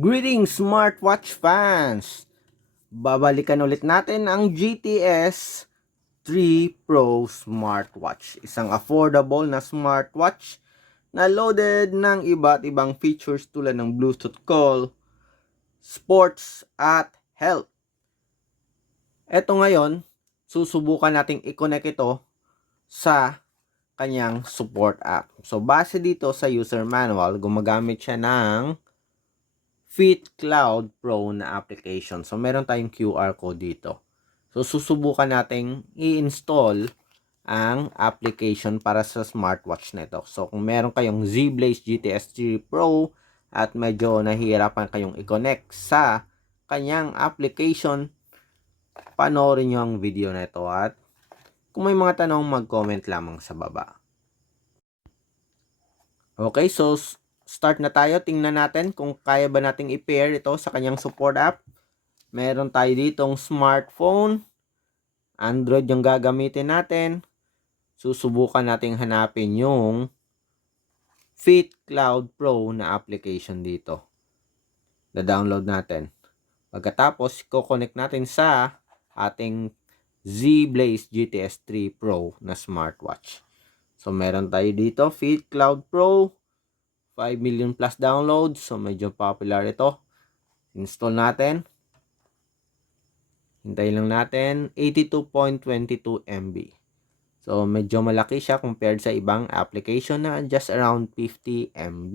Greetings smartwatch fans! Babalikan ulit natin ang GTS 3 Pro smartwatch. Isang affordable na smartwatch na loaded ng iba't ibang features tulad ng Bluetooth call, sports at health. Ito ngayon, susubukan nating i-connect ito sa kanyang support app. So base dito sa user manual, gumagamit siya ng Fit Cloud Pro na application. So, meron tayong QR code dito. So, susubukan nating i-install ang application para sa smartwatch na ito. So, kung meron kayong Z-Blaze GTS 3 Pro at medyo nahihirapan kayong i-connect sa kanyang application, panoorin nyo ang video na ito at kung may mga tanong, mag-comment lamang sa baba. Okay, so start na tayo. Tingnan natin kung kaya ba nating i-pair ito sa kanyang support app. Meron tayo ditong smartphone. Android yung gagamitin natin. Susubukan nating hanapin yung Fit Cloud Pro na application dito. Na-download natin. Pagkatapos, i-connect natin sa ating Z-Blaze GTS 3 Pro na smartwatch. So, meron tayo dito, Fit Cloud Pro. 5 million plus downloads. So, medyo popular ito. Install natin. Hintayin lang natin. 82.22 MB. So, medyo malaki siya compared sa ibang application na just around 50 MB.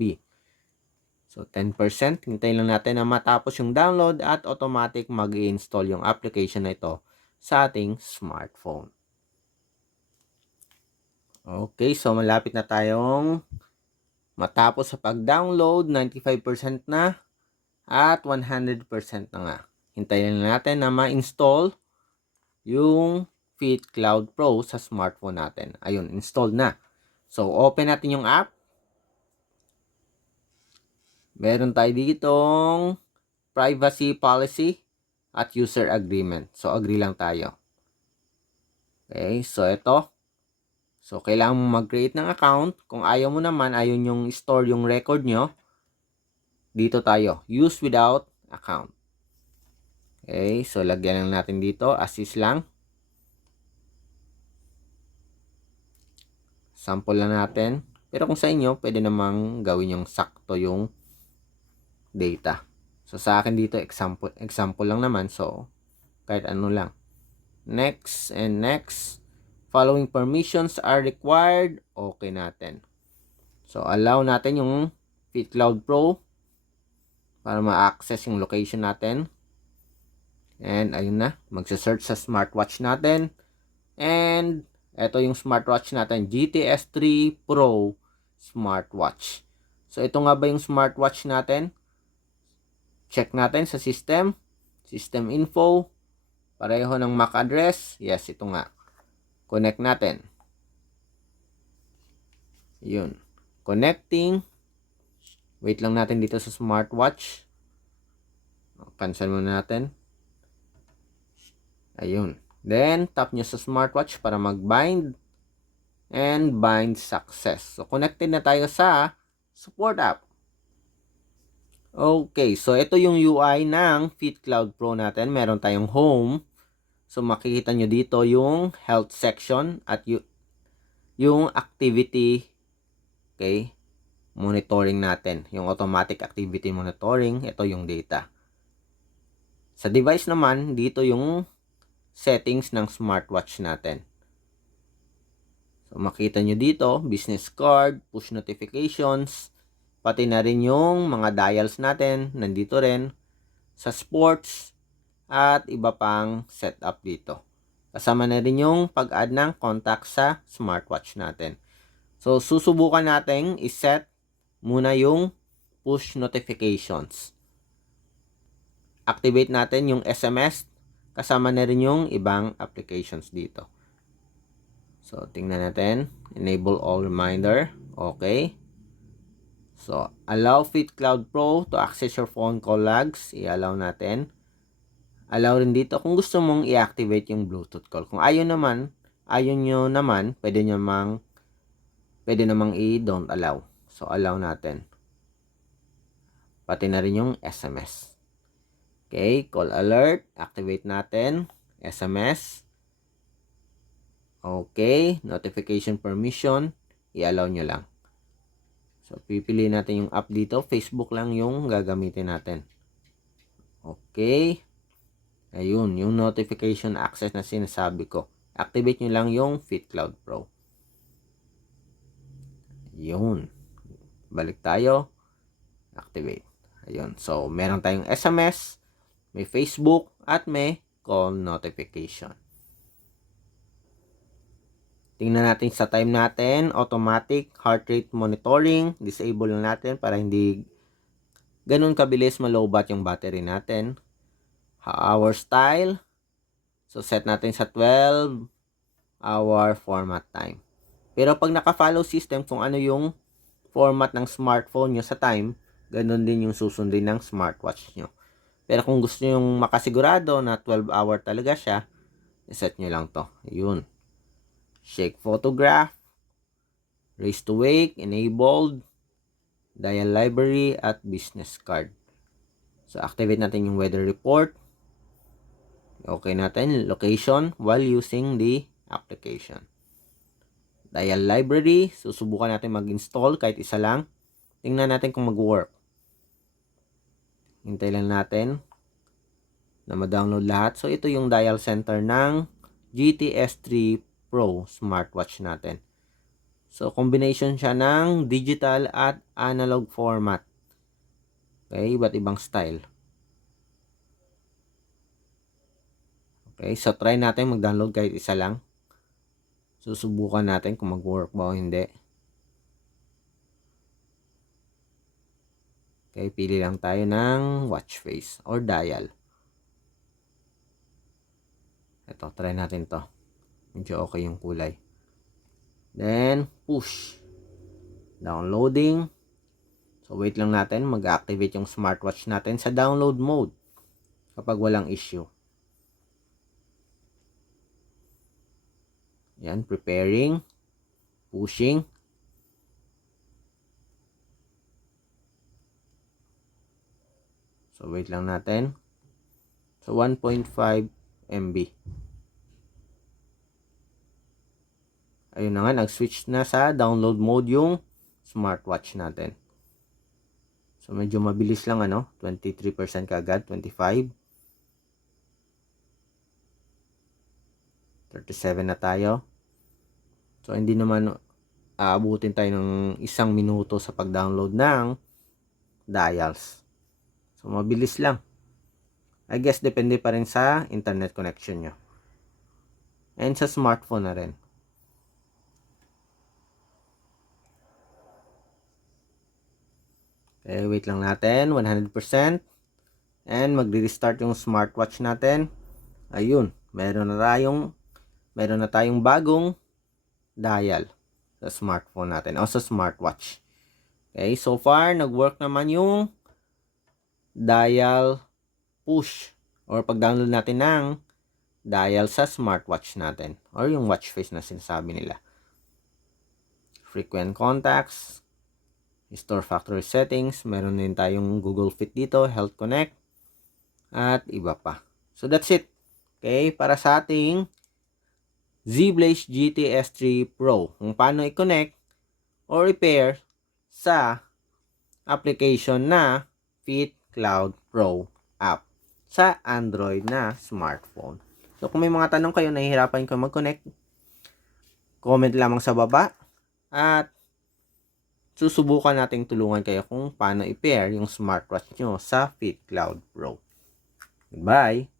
So, 10%. Hintayin lang natin na matapos yung download at automatic mag install yung application na ito sa ating smartphone. Okay, so malapit na tayong Matapos sa pag-download, 95% na at 100% na nga. Hintayin na natin na ma-install yung Fit Cloud Pro sa smartphone natin. Ayun, installed na. So, open natin yung app. Meron tayo ditong privacy policy at user agreement. So, agree lang tayo. Okay, so ito. So, kailangan mo mag-create ng account. Kung ayaw mo naman, ayaw yung store yung record nyo, dito tayo. Use without account. Okay, so lagyan lang natin dito. Assist lang. Sample lang natin. Pero kung sa inyo, pwede namang gawin yung sakto yung data. So, sa akin dito, example, example lang naman. So, kahit ano lang. Next and next. Following permissions are required. Okay natin. So, allow natin yung FitCloud Pro para ma-access yung location natin. And, ayun na. Magsa-search sa smartwatch natin. And, ito yung smartwatch natin. GTS 3 Pro smartwatch. So, ito nga ba yung smartwatch natin? Check natin sa system. System info. Pareho ng MAC address. Yes, ito nga. Connect natin. Yun. Connecting. Wait lang natin dito sa smartwatch. Cancel muna natin. Ayun. Then, tap nyo sa smartwatch para mag-bind. And bind success. So, connected na tayo sa support app. Okay, so ito yung UI ng FitCloud Pro natin. Meron tayong home. So makikita nyo dito yung health section at yung activity okay, monitoring natin. Yung automatic activity monitoring, ito yung data. Sa device naman, dito yung settings ng smartwatch natin. So makita nyo dito, business card, push notifications, pati na rin yung mga dials natin, nandito rin. Sa sports, at iba pang setup dito. Kasama na rin yung pag-add ng contact sa smartwatch natin. So, susubukan natin iset muna yung push notifications. Activate natin yung SMS. Kasama na rin yung ibang applications dito. So, tingnan natin. Enable all reminder. Okay. So, allow FitCloud Pro to access your phone call logs. I-allow natin allow rin dito kung gusto mong i-activate yung Bluetooth call. Kung ayaw naman, ayaw nyo naman, pwede nyo mang, pwede namang i-don't allow. So, allow natin. pati na rin yung SMS. Okay, call alert, activate natin, SMS. Okay, notification permission, i-allow nyo lang. So, pipili natin yung app dito. Facebook lang yung gagamitin natin. Okay. Ayun, yung notification access na sinasabi ko. Activate nyo lang yung FitCloud Pro. Yun. Balik tayo. Activate. Ayun. So, meron tayong SMS, may Facebook, at may call notification. Tingnan natin sa time natin, automatic heart rate monitoring, disable lang natin para hindi ganun kabilis malobat yung battery natin. Hour style, so set natin sa 12 hour format time. Pero pag naka-follow system kung ano yung format ng smartphone nyo sa time, ganun din yung susundin ng smartwatch nyo. Pero kung gusto nyo makasigurado na 12 hour talaga siya, iset nyo lang to. Yun shake photograph, raise to wake, enabled, dial library, at business card. So, activate natin yung weather report. Okay natin, location while using the application. Dial library, susubukan natin mag-install kahit isa lang. Tingnan natin kung mag-work. Hintay lang natin na ma-download lahat. So, ito yung dial center ng GTS3 Pro smartwatch natin. So, combination siya ng digital at analog format. Okay, iba't ibang style. Okay, so try natin mag-download kahit isa lang. Susubukan natin kung mag-work ba o hindi. Okay, pili lang tayo ng watch face or dial. Ito, try natin to. Medyo okay yung kulay. Then, push. Downloading. So, wait lang natin. Mag-activate yung smartwatch natin sa download mode kapag walang issue. Yan, preparing. Pushing. So, wait lang natin. So, 1.5 MB. ayun na nga, nag-switch na sa download mode yung smartwatch natin. So, medyo mabilis lang, ano, 23% kagad, 25. 37 na tayo. So, hindi naman aabutin tayo ng isang minuto sa pag-download ng dials. So, mabilis lang. I guess, depende pa rin sa internet connection nyo. And sa smartphone na rin. Okay, wait lang natin. 100%. And magre-restart yung smartwatch natin. Ayun, meron na tayong meron na tayong bagong dial sa smartphone natin o sa smartwatch. Okay, so far nag-work naman yung dial push or pag-download natin ng dial sa smartwatch natin or yung watch face na sinasabi nila. Frequent contacts, store factory settings, meron din tayong Google Fit dito, Health Connect, at iba pa. So that's it. Okay, para sa ating Z-Blaze GTS3 Pro, kung paano i-connect or repair sa application na Fit Cloud Pro app sa Android na smartphone. So kung may mga tanong kayo, nahihirapan kayo mag-connect, comment lamang sa baba at susubukan nating tulungan kayo kung paano i-pair yung smartwatch nyo sa Fit Cloud Pro. Goodbye!